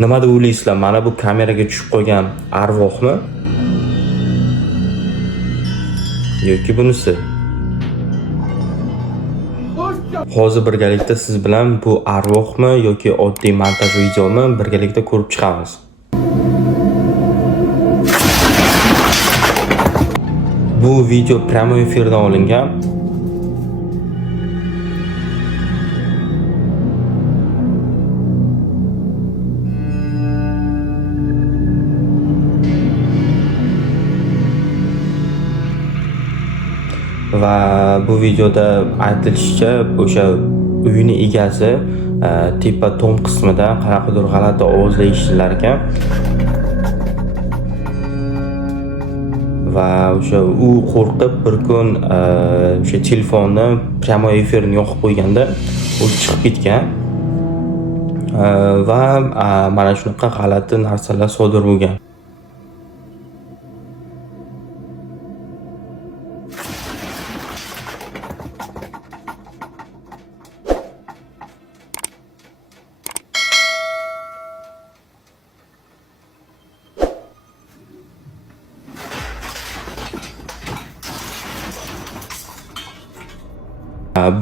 Nima deb o'ylaysizlar? Mana bu kameraga tushib qolgan arvohmi? Yoki bunisi? Hozir birgalikda siz bilan bu arvohmi yoki oddiy montaj videomi birgalikda ko'rib chiqamiz. Bu video prямой efirdan olingan. Va bu videoda aytilishicha o'sha uyning egasi tepa tom qismida qanaqadir g'alati ovozlar eshitilar ekan. Va o'sha u qo'rqib bir kun o'sha telefonni prямой efirni yoqib qo'yganda u chiqib ketgan. Va mana shunaqa g'alati narsalar sodir bo'lgan.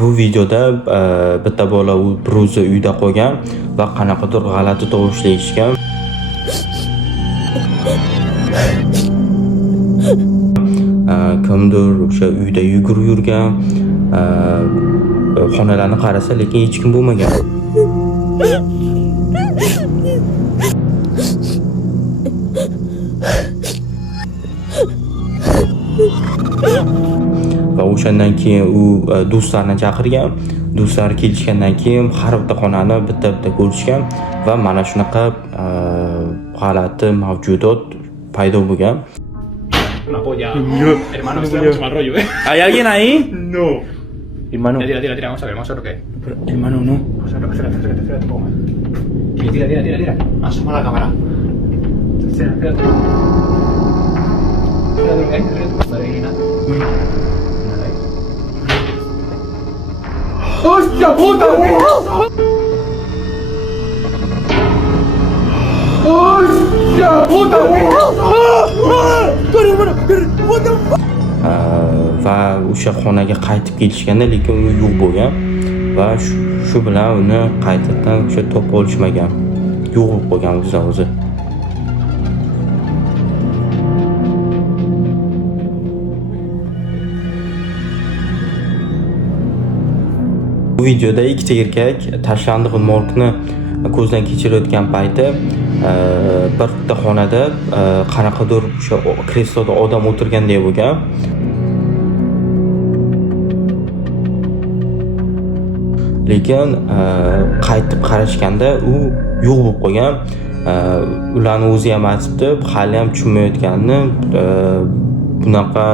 Bu videoda bitta bola bir o'zi uyda qolgan va qanaqadir g'alati tovushlar eshitgan. Kimdir o'sha uyda yugurib yurgan, xonalarni qarasa, lekin hech kim bo'lmagan. Va o'shandan keyin u do'stlarini chaqirgan. Do'stlari kelishgandan keyin har bitta xonani bitta ko'rishgan va mana shunaqa g'alati mavjudot paydo bo'lgan. Una polla. Hermano, estoy mucho mal rollo, ¿Hay alguien ahí? No. Hermano. Tira, vamos a ver lo que. Pero, hermano, no. Vamos a ver, espérate, un poco más. Tira. Asoma la cámara. Espérate lo que hay, No hay nada. ¡Hostia puta! ¡Hostia puta! Va o'sha xonaga qaytib kelishganda, lekin u yo'q bo'lgan va shu bilan uni qaytadan o'sha topib olishmagan. Yo'q bo'lib qolgan o'zi. Bu videoda ikkita erkak tashlandiq morgni ko'zdan kechirayotgan payti bitta xonada qanaqadir o'sha kresloda odam o'tirgandek bo'lgan. Lekin qaytib qarashganda u yo'q bo'lib qolgan. Ularning o'zi ham aytibdi, hali ham tushunmayotganini, bunaqa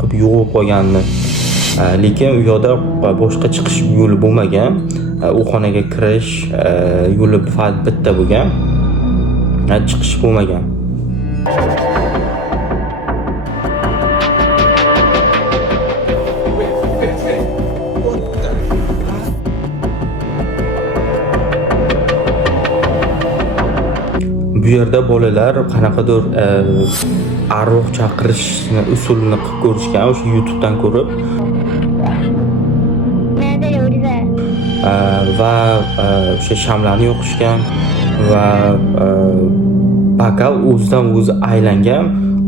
qilib yo'q bo'lib qolganini. Lekin u yoqda boshqa chiqish yo'li bo'lmagan. U xonaga kirish yo'li faqat bitta bo'lgan. Chiqish bo'lmagan. Bu yerda bolalar qanaqadir arvoh chaqirish usulini qilib ko'rishgan, o'sha YouTubedan ko'rib. Va o'sha shamlarni yoqishgan va bakal o'zidan o'zi aylangan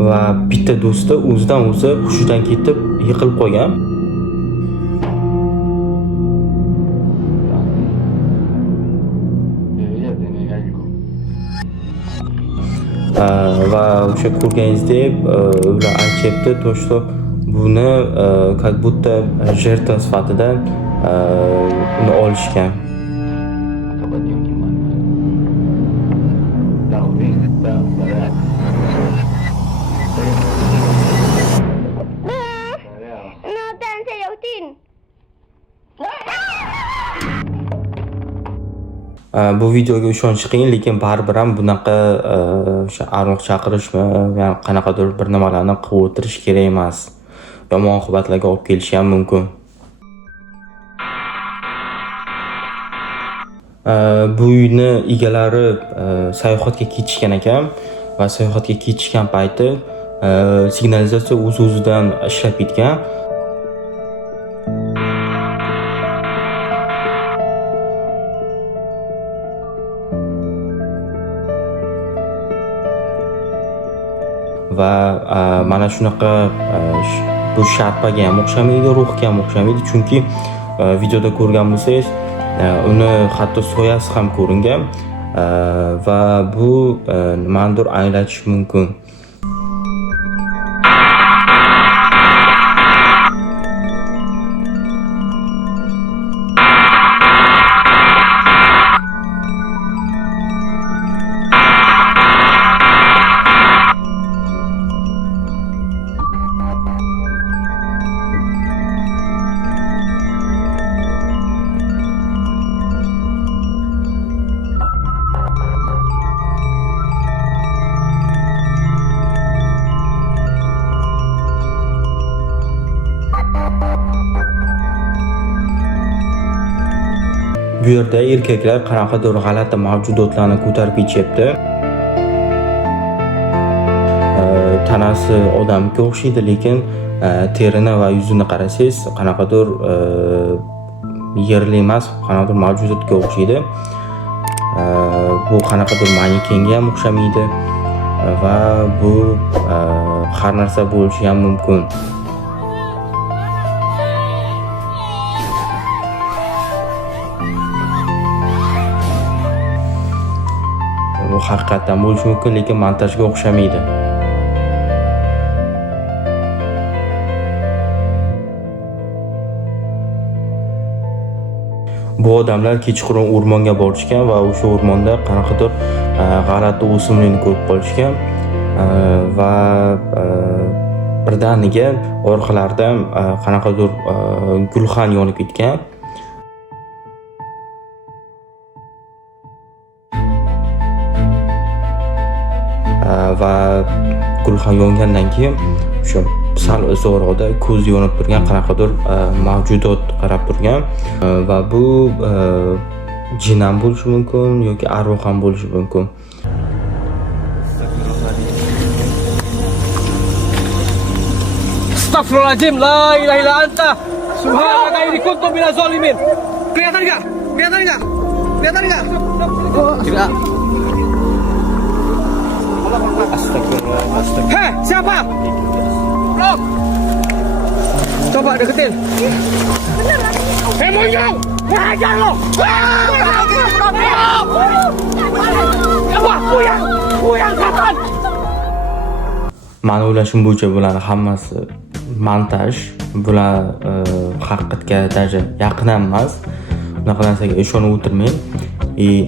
va bitta do'sti o'zidan o'zi hushidan ketib yiqilib qolgan. Va o'sha ko'rganingizdek ular aytibdi, to что buni как будто жертва sifatida uni olishgan. Bu videoga ishonish qiyin, lekin baribir ham bunaqa o'sha arvoh chaqirishmi, ya'ni qanaqadir bir nimalarni qilib o'tirish kerak emas. Yomon oqibatlarga olib kelishi ham mumkin. Bu uyni egalari sayohatga ketishgan ekan va sayohatga ketishgan payti signalizatsiya o'z-o'zidan ishlab ketgan. Va mana shunaqa bu sharpaga ham o'xshamaydi, ruhga ham o'xshamaydi, chunki videoda ko'rgan bo'lsangiz, uni hatto soyasi ham ko'ringan va bu nimanidir anglatish mumkin. Bu yerda erkaklar qanaqadir g'alati mavjudotlarni ko'tarib ketyapti. Tanasi odamga o'xshaydi, lekin terini va yuzini qarasangiz qanaqadir yerli emas, qanaqadir mavjudotga o'xshaydi. Bu qanaqadir manekenga ham o'xshamaydi va bu har narsa bo'lishi ham mumkin. Bu haqiqatan bo'lishi mumkin, lekin montajga o'xshamaydi. Bu odamlar kechqurun o'rmonga borishgan va o'sha o'rmonda qanaqadir g'alati o'simlikni ko'rib qolishgan va birdaniga orqalaridan qanaqadir gulxan yonib ketgan. Va gulxan yongandan keyin shu sal uzoqroqda ko'z yonib turgan qanaqadir mavjudot qarab turgan va bu jin ham bo'lishi mumkin yoki arvoh ham bo'lishi mumkin. Astagfirullahaladzim, la ilaha illa anta, subhanaka inni kuntu minaz zalimin. Kelihatan enggak? Kelihatan enggak? Kelihatan enggak? Tidak. Astagfirullah. Hei, siapa? Blok. Coba deketin. Hei, monyong. Hajar lo. Buyang kapan? Mani o'ylashim bo'yicha bular hammasi montaj. Bular haqiqatga даже yaqin emas. Bunaqa narsaga ishonib o'tirmang.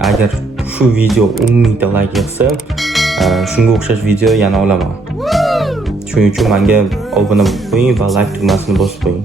Agar shu video 10 mingta like yig'sa, shunga o'xshash video yana olaman. Shuning uchun menga obuna bo'lib qo'ying va like tugmasini bosib qo'ying.